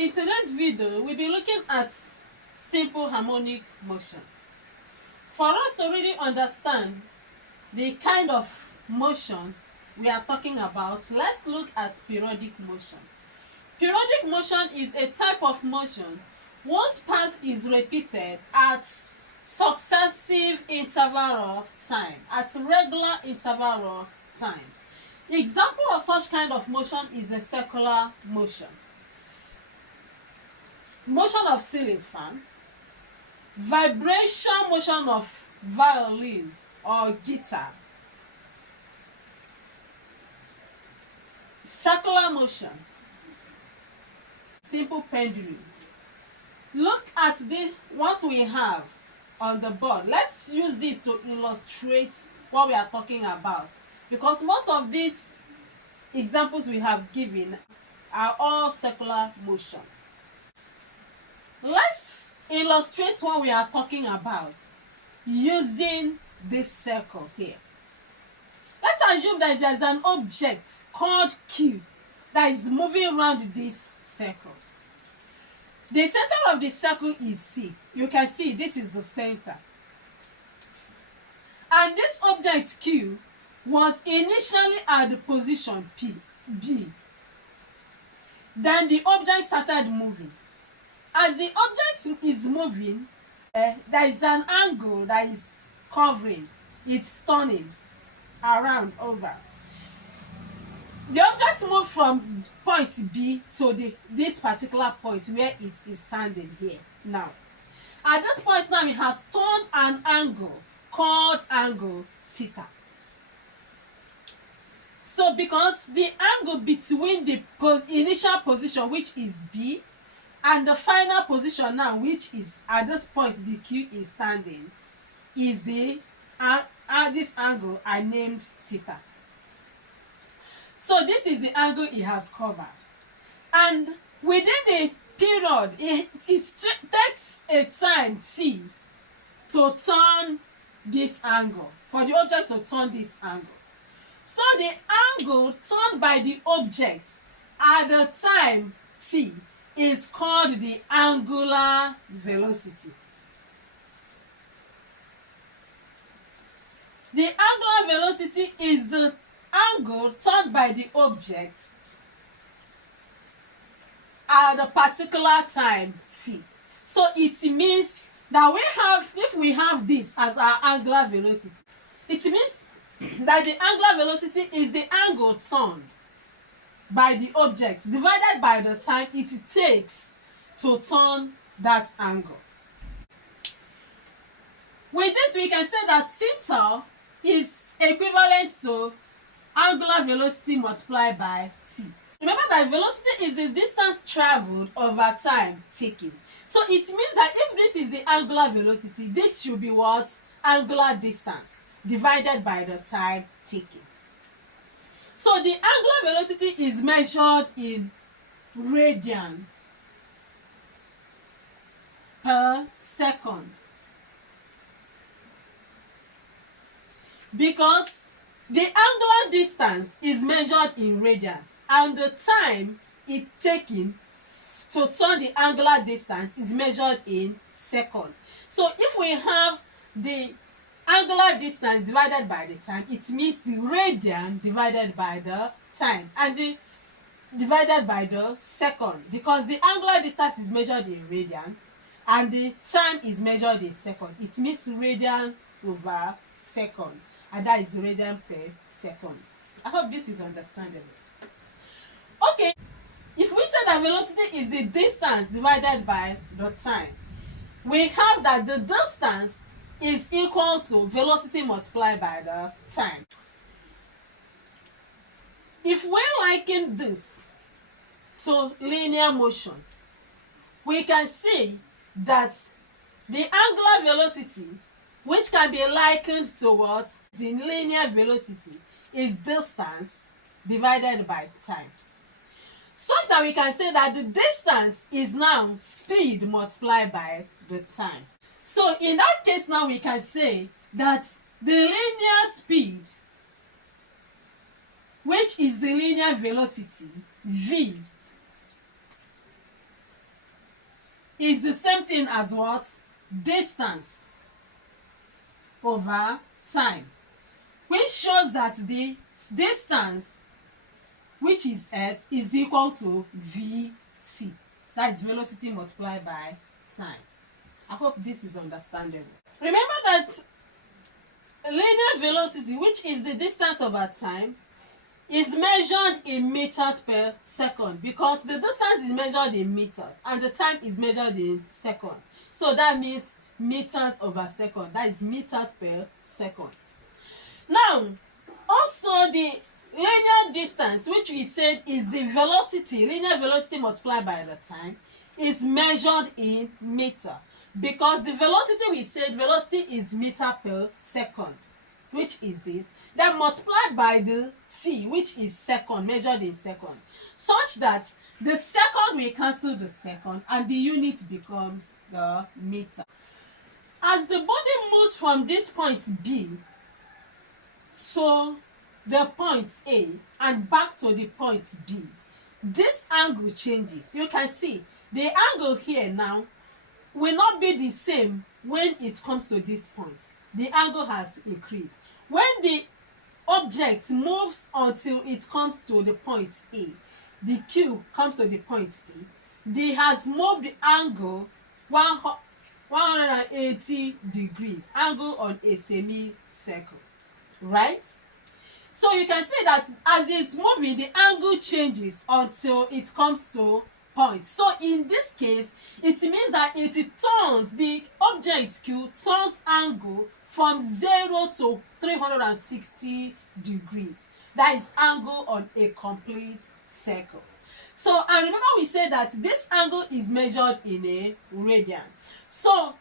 In today's video, we'll be looking at simple harmonic motion. For us to really understand the kind of motion we are talking about, let's look at periodic motion. Periodic motion is a type of motion whose path is repeated at successive interval of time, at regular interval of time. Example of such kind of motion is a circular motion. Motion of ceiling fan, vibration motion of violin or guitar, circular motion, simple pendulum. Look at what we have on the board. Let's use this to illustrate what we are talking about, because most of these examples we have given are all circular motions. Let's illustrate what we are talking about using this circle here. Let's assume that there's an object called Q that is moving around this circle. The center of the circle is C. You can see this is the center. And this object Q was initially at the position B. Then the object started moving. As the object is moving, there is an angle that is covering, it's turning around over. The object moved from point B to this particular point where it is standing here now. At this point now, it has turned an angle called angle theta. So because the angle between the initial position, which is B, and the final position now, which is at this point the Q is standing, is this angle I named theta. So this is the angle it has covered. And within a period, it takes a time t to turn this angle, for the object to turn this angle. So the angle turned by the object at the time t is called the angular velocity. The angular velocity is the angle turned by the object at a particular time t. So it means that if we have this as our angular velocity, it means that the angular velocity is the angle turned by the object divided by the time it takes to turn that angle. With this, we can say that theta is equivalent to angular velocity multiplied by t. Remember that velocity is the distance traveled over time taken. So it means that if this is the angular velocity, this should be what? Angular distance divided by the time taken. So the angular velocity is measured in radian per second, because the angular distance is measured in radian and the time it taken to turn the angular distance is measured in second. So if we have the angular distance divided by the time, it means the radian divided by the time, and divided by the second, because the angular distance is measured in radian and the time is measured in second. It means radian over second, and that is radian per second. I hope this is understandable. Okay, if we say that velocity is the distance divided by the time, we have that the distance is equal to velocity multiplied by the time. If we liken this to linear motion, we can see that the angular velocity, which can be likened to what? The linear velocity, is distance divided by time. Such that we can say that the distance is now speed multiplied by the time. So in that case now, we can say that the linear speed, which is the linear velocity v, is the same thing as what? Distance over time, which shows that the distance, which is s, is equal to vt. That is velocity multiplied by time. I hope this is understandable. Remember that linear velocity, which is the distance over time, is measured in meters per second, because the distance is measured in meters and the time is measured in second. So that means meters over second. That is meters per second. Now, also the linear distance, which we said is the velocity, linear velocity multiplied by the time, is measured in meter, because the velocity, we said velocity is meter per second, which is this, then multiplied by the t, which is second, measured in second, such that the second will cancel the second and the unit becomes the meter. As the body moves from this point B to the point A and back to the point B, this angle changes. You can see the angle here now will not be the same when it comes to this point. The angle has increased. When the object moves until it comes to the point A, the cube comes to the point A, they has moved the angle 180 degrees, angle on a semicircle, right? So you can see that as it's moving, the angle changes until it comes to point. So in this case, it means that it turns, the object Q turns angle from 0 to 360 degrees. That is angle on a complete circle. So, and remember we said that this angle is measured in a radian. So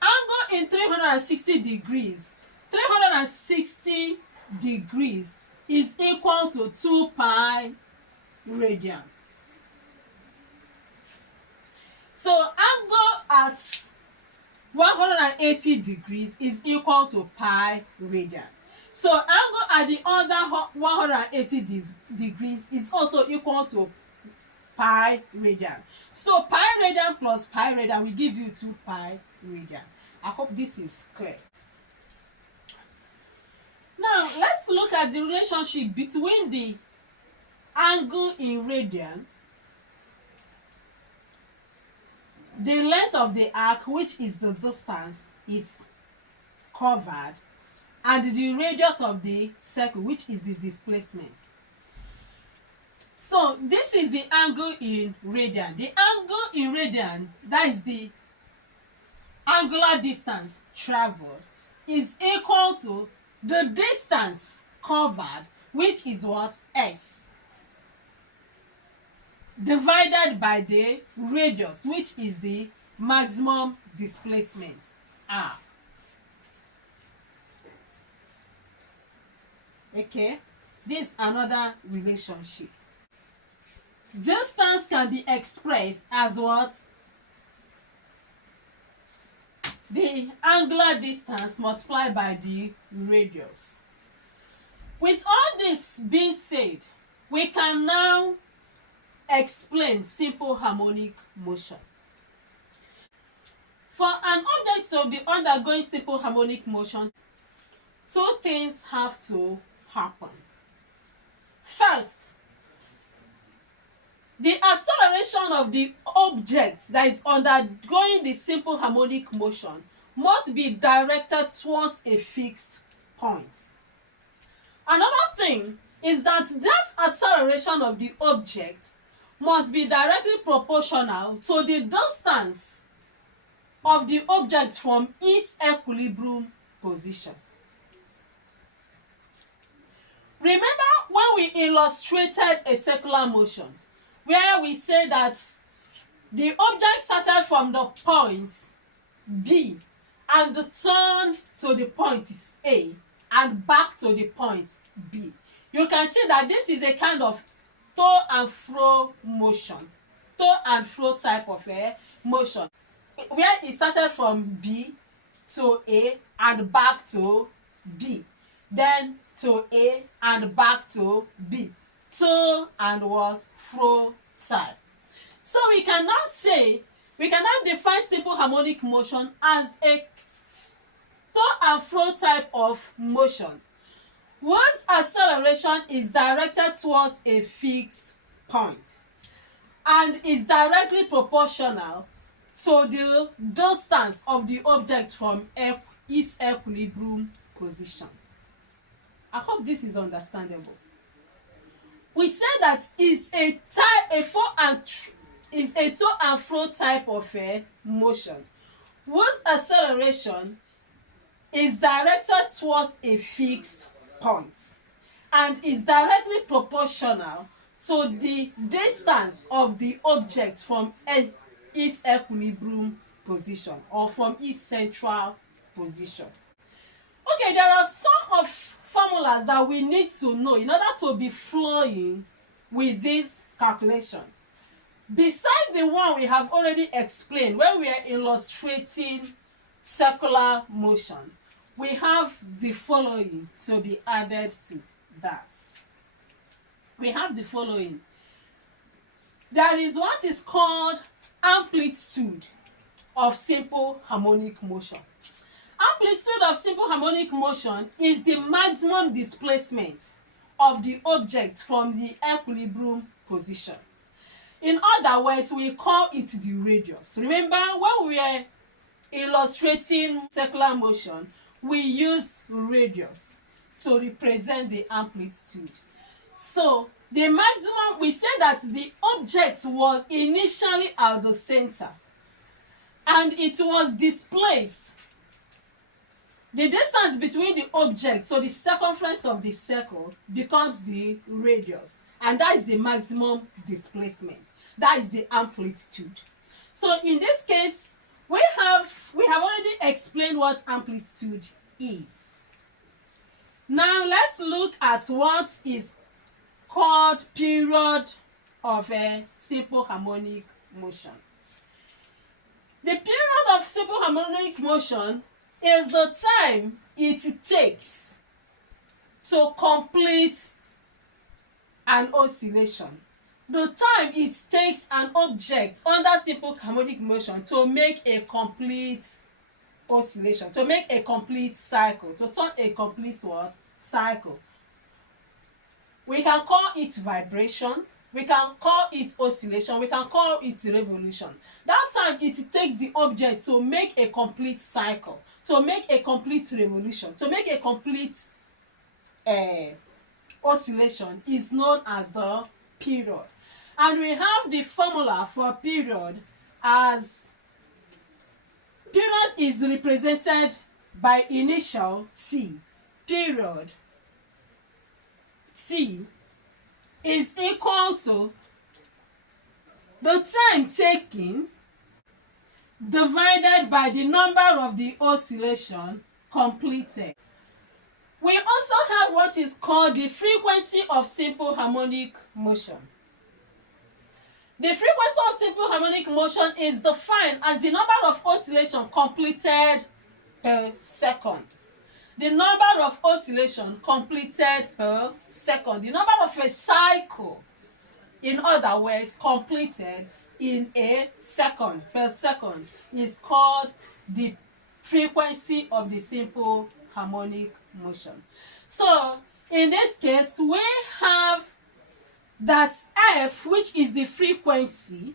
angle in 360 degrees, 360 degrees is equal to 2 pi radian. So angle at 180 degrees is equal to pi radian. So angle at the other 180 degrees is also equal to pi radian. So pi radian plus pi radian will give you 2 pi radian. I hope this is clear. Now let's look at the relationship between the angle in radian, the length of the arc, which is the distance it's covered, and the radius of the circle, which is the displacement. So this is the angle in radian. The angle in radian, that is the angular distance traveled, is equal to the distance covered, which is what? S, divided by the radius, which is the maximum displacement, R. Okay, this is another relationship. Distance can be expressed as what? The angular distance multiplied by the radius. With all this being said, we can now explain simple harmonic motion. For an object to be undergoing simple harmonic motion, two things have to happen. First, the acceleration of the object that is undergoing the simple harmonic motion must be directed towards a fixed point. Another thing is that acceleration of the object must be directly proportional to the distance of the object from its equilibrium position. Remember when we illustrated a circular motion, where we say that the object started from the point B and turned to the point A and back to the point B. You can see that this is a kind of to and fro motion, to and fro type of motion, where it started from B to A and back to B, then to A and back to B, to and what? Fro type. So we can now say We can now define simple harmonic motion as a to and fro type of motion whose acceleration is directed towards a fixed point and is directly proportional to the distance of the object from its equilibrium position. I hope this is understandable. We say that is a to and fro type of motion whose acceleration is directed towards a fixed point and is directly proportional to the distance of the object from its equilibrium position or from its central position. Okay, there are some of formulas that we need to know in order to be flowing with this calculation. Besides the one we have already explained when we are illustrating circular motion, we have the following to be added to that. We have the following. There is what is called amplitude of simple harmonic motion. Amplitude of simple harmonic motion is the maximum displacement of the object from the equilibrium position. In other words, we call it the radius. Remember, when we are illustrating circular motion, we use radius to represent the amplitude. So the maximum, we say that the object was initially at the center and it was displaced. The distance between the object, so the circumference of the circle, becomes the radius, and that is the maximum displacement. That is the amplitude. So in this case, we have already explained what amplitude is. Now let's look at what is called period of a simple harmonic motion. The period of simple harmonic motion is the time it takes to complete an oscillation. The time it takes an object under simple harmonic motion to make a complete oscillation, to make a complete cycle, to turn a complete what? Cycle. We can call it vibration, we can call it oscillation, we can call it revolution. That time it takes the object to make a complete cycle, to make a complete revolution, to make a complete oscillation is known as the period. And we have the formula for period as period is represented by initial t. Period t is equal to the time taken divided by the number of the oscillation completed. We also have what is called the frequency of simple harmonic motion. The frequency of simple harmonic motion is defined as the number of oscillations completed per second. The number of oscillations completed per second. The number of a cycle, in other words, completed in a second per second, is called the frequency of the simple harmonic motion. So in this case, we have that f, which is the frequency,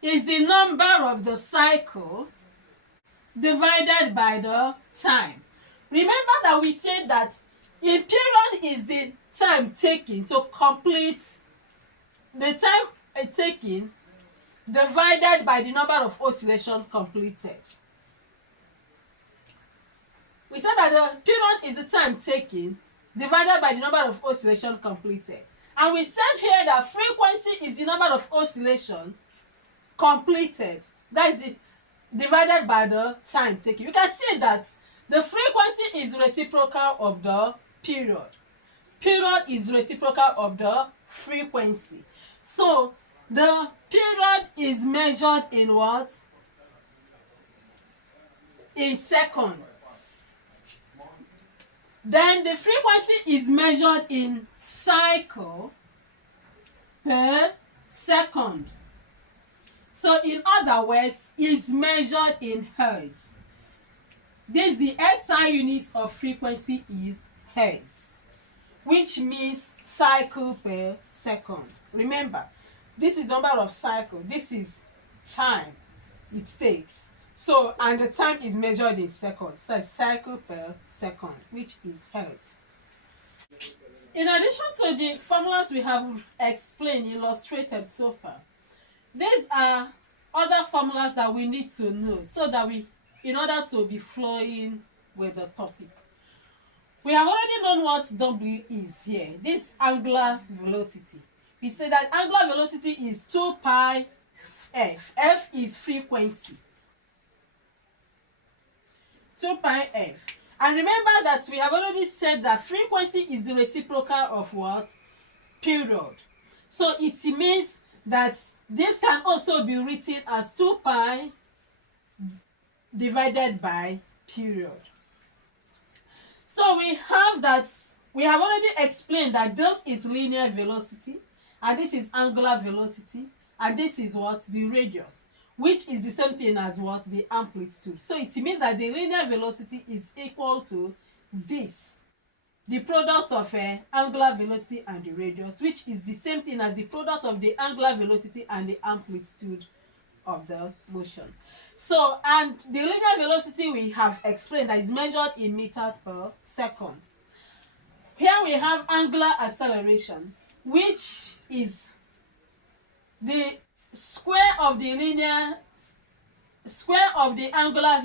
is the number of the cycle divided by the time. Remember that we said that in period is the time taken to complete, the time taken divided by the number of oscillations completed. We said that the period is the time taken divided by the number of oscillations completed. And we said here that frequency is the number of oscillations completed. That is it, divided by the time taken. You can see that the frequency is reciprocal of the period. Period is reciprocal of the frequency. So the period is measured in what? In seconds. Then the frequency is measured in cycle per second. So in other words, is measured in hertz. This the SI units of frequency is hertz, which means cycle per second. Remember, this is number of cycle. This is time it takes. So, and the time is measured in seconds. So, cycle per second, which is hertz. In addition to the formulas we have explained, illustrated so far, these are other formulas that we need to know so that in order to be flowing with the topic. We have already known what W is here. This angular velocity. We say that angular velocity is 2 pi f. F is frequency. 2 pi f. And remember that we have already said that frequency is the reciprocal of what? Period. So it means that this can also be written as 2 pi divided by period. So we have already explained that this is linear velocity, and this is angular velocity, and this is what? The radius, which is the same thing as what? The amplitude. So it means that the linear velocity is equal to this, the product of angular velocity and the radius, which is the same thing as the product of the angular velocity and the amplitude of the motion. So, and the linear velocity we have explained that is measured in meters per second. Here we have angular acceleration, which is the square of the angular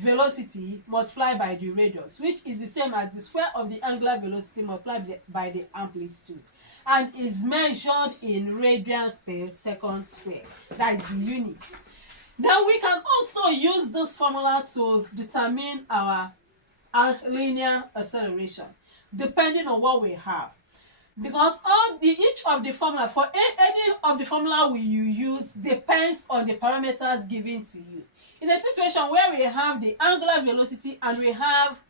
velocity multiplied by the radius, which is the same as the square of the angular velocity multiplied by the amplitude, and is measured in radians per second square. That is the unit. Then we can also use this formula to determine our linear acceleration, depending on what we have. Because each of the formula, for any of the formula we use, depends on the parameters given to you. In a situation where we have the angular velocity and we have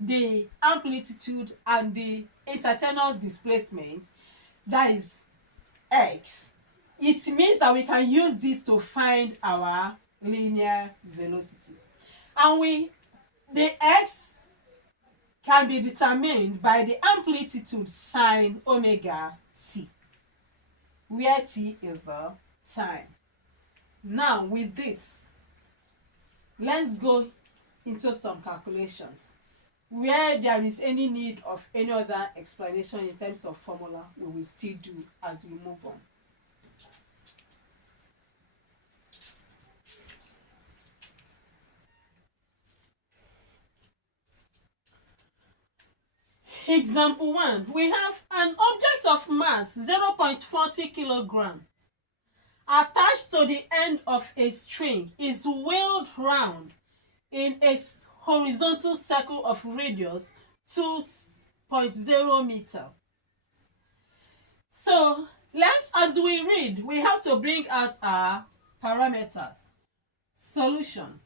the amplitude and the instantaneous displacement, that is x, it means that we can use this to find our linear velocity. And the x can be determined by the amplitude sine omega t, where t is the time. Now with this, let's go into some calculations. Where there is any need of any other explanation in terms of formula, we will still do as we move on. Example 1. We have an object of mass 0.40 kilogram attached to the end of a string, is wheeled round in a horizontal circle of radius 2.0 meter. So as we read, we have to bring out our parameters. Solution.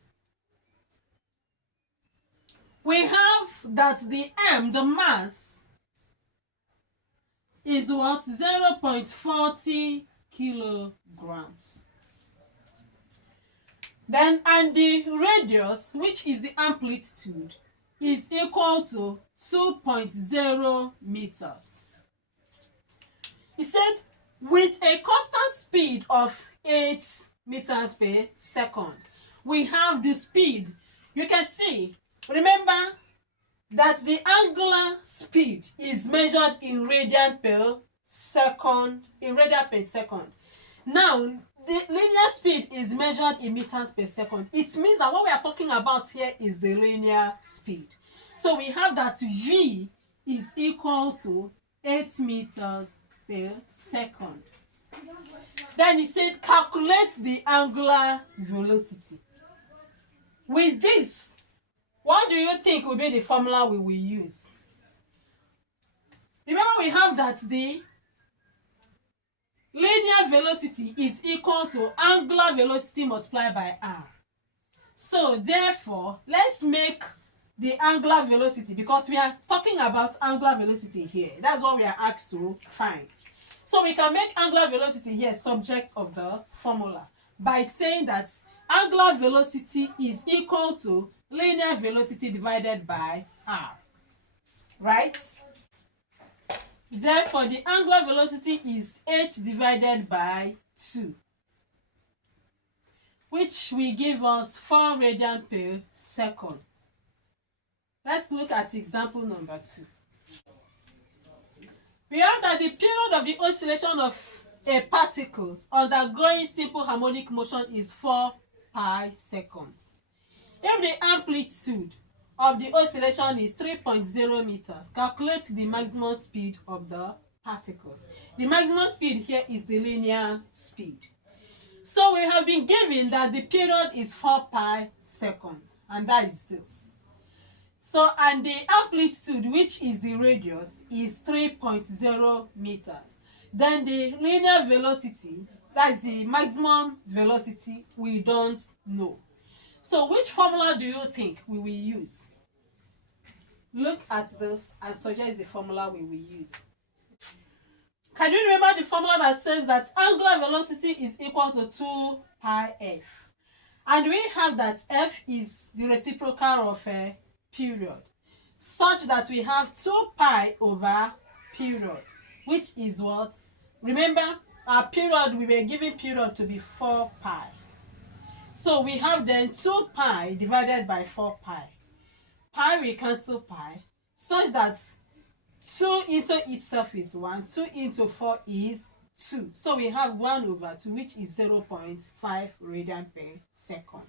We have that the mass, is what? 0.40 kilograms. Then, and the radius, which is the amplitude, is equal to 2.0 meters. He said, with a constant speed of 8 meters per second, we have the speed. You can see, remember that the angular speed is measured in radian per second, Now, the linear speed is measured in meters per second. It means that what we are talking about here is the linear speed. So we have that v is equal to 8 meters per second. Then he said, calculate the angular velocity. With this, what do you think will be the formula we will use? Remember, we have that the linear velocity is equal to angular velocity multiplied by r. So therefore, let's make the angular velocity, because we are talking about angular velocity here. That's what we are asked to find. So we can make angular velocity here subject of the formula. by saying that angular velocity is equal to linear velocity divided by r, right? Therefore, the angular velocity is 8 divided by 2, which will give us 4 radian per second. Let's look at example number 2. We have that the period of the oscillation of a particle undergoing simple harmonic motion is 4 pi seconds. If the amplitude of the oscillation is 3.0 meters, calculate the maximum speed of the particles. The maximum speed here is the linear speed. So we have been given that the period is 4 pi seconds, and that is this. So, and the amplitude, which is the radius, is 3.0 meters. Then the linear velocity, that is the maximum velocity, we don't know. So which formula do you think we will use? Look at this and suggest the formula we will use. Can you remember the formula that says that angular velocity is equal to 2 pi f? And we have that f is the reciprocal of a period, such that we have 2 pi over period, which is what? Remember, our period, we were given period to be 4 pi. So we have then 2 pi divided by 4 pi. Pi will cancel pi, such that 2 into itself is 1, 2 into 4 is 2. So we have 1 over 2, which is 0.5 radian per second.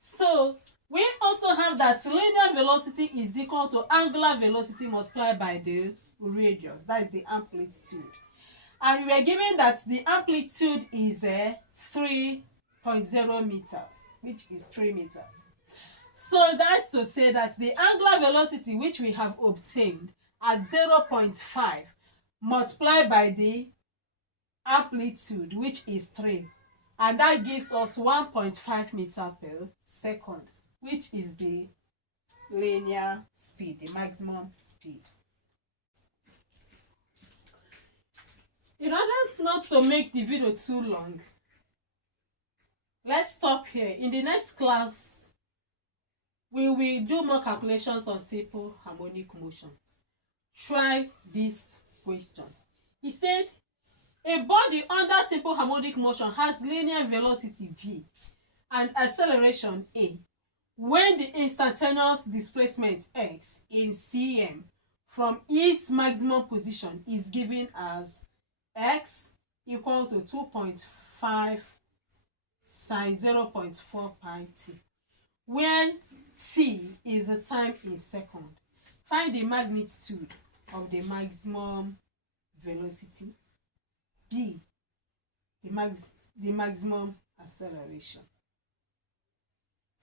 So we also have that linear velocity is equal to angular velocity multiplied by the radius, that is the amplitude. And we were given that the amplitude is 3.0 meters, which is 3 meters. So that's to say that the angular velocity which we have obtained as 0.5 multiplied by the amplitude, which is 3, and that gives us 1.5 meter per second, which is the linear speed, the maximum speed. In order not to make the video too long, let's stop here. In the next class, we will do more calculations on simple harmonic motion. Try this question. He said, a body under simple harmonic motion has linear velocity v and acceleration a when the instantaneous displacement x in cm from its maximum position is given as x equal to 2.5 sine 0.4 pi t, where t is the time in second. Find the magnitude of the maximum velocity, b, the maximum acceleration.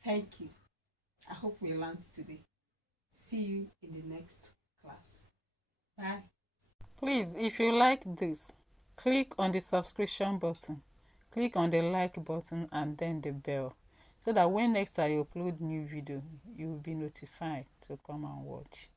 Thank you. I hope we learned today. See you in the next class. Bye. Please, if you like this, click on the subscription button, click on the like button and then the bell, so that when next I upload new video, you will be notified to come and watch.